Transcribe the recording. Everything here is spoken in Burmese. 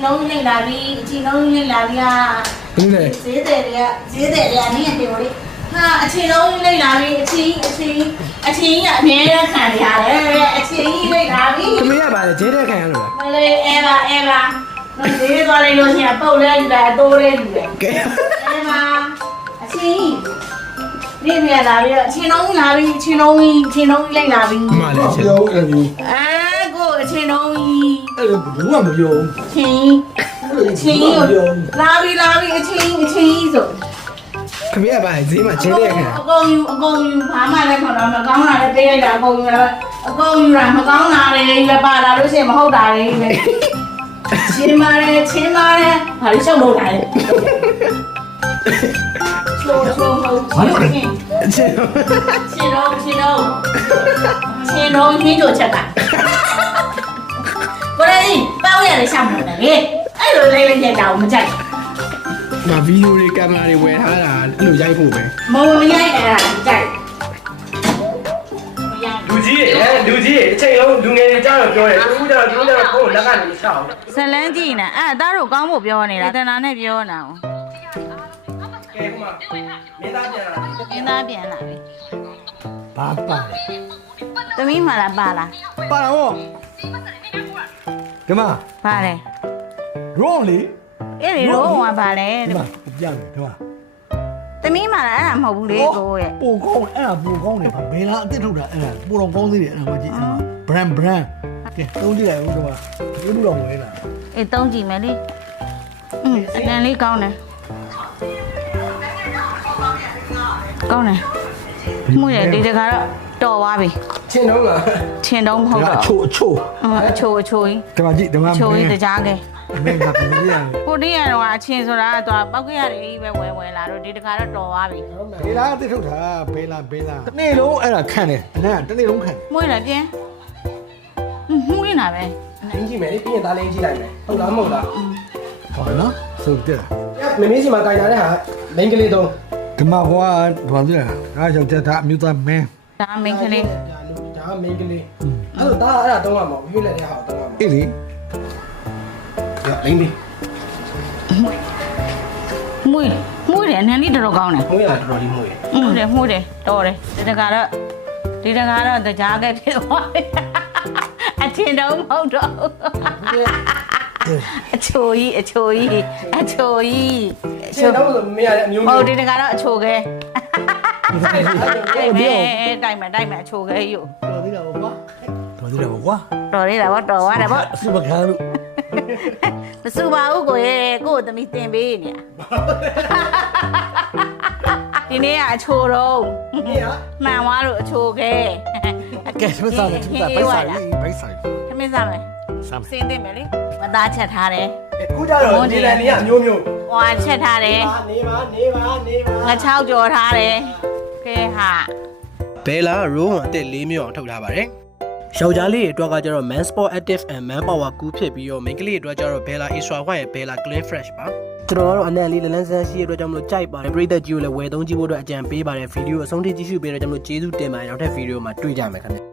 လုံးလေးလာပြီအချင်းလုံးလေးလာပြီဟာဘယ်လိုလဲဈေးတယ်တွေကနင်းပြောလေဟာအချင်းလုံးလေးလာပြီအချင်းကအမြဲတမ်းခံရတယ်အချင်းကြီးလေးလာပြီသမီးရပါလေဂျဲတဲ့ခံရလို့လားမလေးအဲပါဈေးသွားလိုက်လို့ရှိရင်ပုတ်လဲယူတယ်အတိုးလဲယူတယ်ကဲအဲပါအချင်းဒီမြလာပြီအချင်းလုံးလာပြီအချင်းလုံးလိုက်လာပြီမှလည်းချက်ပြောအဲ့လိုကိုအချင်းလုံးကြီးအဲ့လိုဘူးမှမပြောချင်းလာပြီအချင်းကြီးဆိုသမီးရပါလေဈေးမှာဂျဲတဲ့ခံအကုန်ယူဘာမှလည်းမကောင်းမကောင်းတာလည်းပေးလိုက်တာအကုန်ယူတာမကောင်းတာလည်းပဲပါလာလို့ရှိရင်မဟုတ်တာလည်းပဲချင်းမာတယ်ဟာလို့ရှောက်လို့တာလေချိုးဟုတ်ချင်းတော့ဟင်းတို့ချက်ကကိုလေးပေါက်ရတယ်ရှာမလို့လေအဲ့လိုလေးရိုက်တာကိုမကြိုက်မဗီဒီယိုတွေကင်မရာတွေဝယ်ထားတာအဲ့လိုရိုက်ဖို့ပဲမရိုက်အဲ့ဒါကြိုက်လူကြီးအချိန်လုံးလူငယ်တွေကြားတော့ပြောတယ်သူတို့ကတော့ဖုန်းလက်ကနေမချအောင်ဇလန်းကြည့်နေအဲ့ဒါတို့ကောင်းဖို့ပြောနေတာတဏ္ဍာနဲ့ပြောနေတာကဲဟိုမှာမင်းသားပြန်လာရင်းသားပြန်လာပြီဘာပါလဲသမီးမှလားပါလားပါတော့ဒီမှာပါလေရောလေအဲ့ဒီတော့ဟိုကပါလေဒီမှာပြမယ်ဒီမှာသမီးမှလားအဲ့ဒါမဟုတ်ဘူးလေကိုရဲ့ပိုကောင်းအဲ့ဒါပိုကောင်းတယ်ဘယ်လားအစ်စ်ထုတ်တာအဲ့ဒါပိုတော့ကောင်းသေးတယ်အဲ့ဒါမကြည့်အဲ့မှာ brand ကဲတုံးကြည့်လိုက်ဦးတော့ဒီလိုတော့ဝဲလာအေးတုံးကြည့်မယ်လေအတန်လေးကောင်းတယ်မှုရဒီတခါတော့တော်သွားပြီချင်းတော့လားထင်တော့မဟုတ်တော့အချို့အချိုကြီးဒီမှာကြည့်ဒီမှာအချိုကြီးတကြားကဲမင်းကပြန်ရရကိုတည်းကတော့အချင်းဆိုတာကသူပောက်ကြရတယ်ပဲဝယ်လာတော့ဒီတခါတော့တော်သွားပြီဘယ်လားအစ်စ်ထုတ်တာဘယ်လားတနေ့လုံးအဲ့ဒါခံတယ်အဲ့ဒါတနေ့လုံးခံတယ်မှုရပြင်းမှုရနာပဲအင်းကြည့်မယ်လေပြီးရင်သားလေးကြည့်လိုက်မယ်ဟုတ်လားမဟုတ်လားဟောနော်ဆိုတဲ့မမေးစီမှာတိုင်တာတဲ့ဟာမိန်းကလေးတော့ဒီမှာကွာဘာလို့လဲအားကြောင့်တက်တာအမျိုးသားမင်းဒါမင်းကလေးဒါမိန်းကလေးအဲ့တော့ဒါအဲ့ဒါတော့မှာရွေးလိုက်တဲ့ဟာတော့မှာအေးလေလိမ့်ပြီမှုရအနည်းလေးတော်ကောင်းတယ်မွေးရတော်တော်လေးမွေးရမှုတယ်တော်တယ်ဒီတခါတော့တကြားကဲဖြစ်သွားပြီအချင်းတော့မဟုတ်တော့အချိုကြီးချင်းတော့ဆိုမင်းရတဲ့အမျိုးဟုတ်မျိုးဒီတခါတော့အချိုခဲတိုက်မယ်အချိုခဲယူတော်သေးတာပေါ့ကွာတော်သေးတာပေါ့တော်ရတယ်ပေါ့အစမခံလို့မစူပါဘူးကိုရဲ့ကို့သမီးတင်ပေးနေဒီနေ့ကအချိုတော့ဒီဟာမှန်သွားလို့အချိုခဲကဲစမစားတယ်သူကဘိုက်ဆိုင်ဘိုက်ဆိုင်ခမင်းစားမယ်စမ်းစင်းသိမယ်လေမသားချက်ထားတယ်အခုကြတော့ဒီလန်နေကအမျိုးမျိုးဟွာချက်ထားတယ်နေပါငါ6ကြော်ထားတယ်ကဲဟာဘဲလာရိုးဟွန်အစ်၄မျိုးအောင်ထုတ်ထားပါတယ်ယောက်ျားလေးတွေအတွက်ကကျတော့ Man Sport Active and Man Power ကူးဖြစ်ပြီးတော့ main ကလေးတွေအတွက်ကျတော့ Bella Extra 1ရဲ့ Bella Clean Fresh ပါကျွန်တော်ကတော့အနံ့လေးလန်းဆန်းရှိရတဲ့အတွက်ကြောင့်မလို့ကြိုက်ပါတယ်ပရိသတ်ကြီးကိုလည်းဝယ်သုံးကြည့်ဖို့အတွက်အကြံပေးပါတယ်ဗီဒီယိုအဆုံးထိကြည့်ရှုပေးတော့ကြောင့်မလို့ကျေးဇူးတင်ပါတယ်နောက်ထပ်ဗီဒီယိုမှာတွေ့ကြမယ်ခင်ဗျ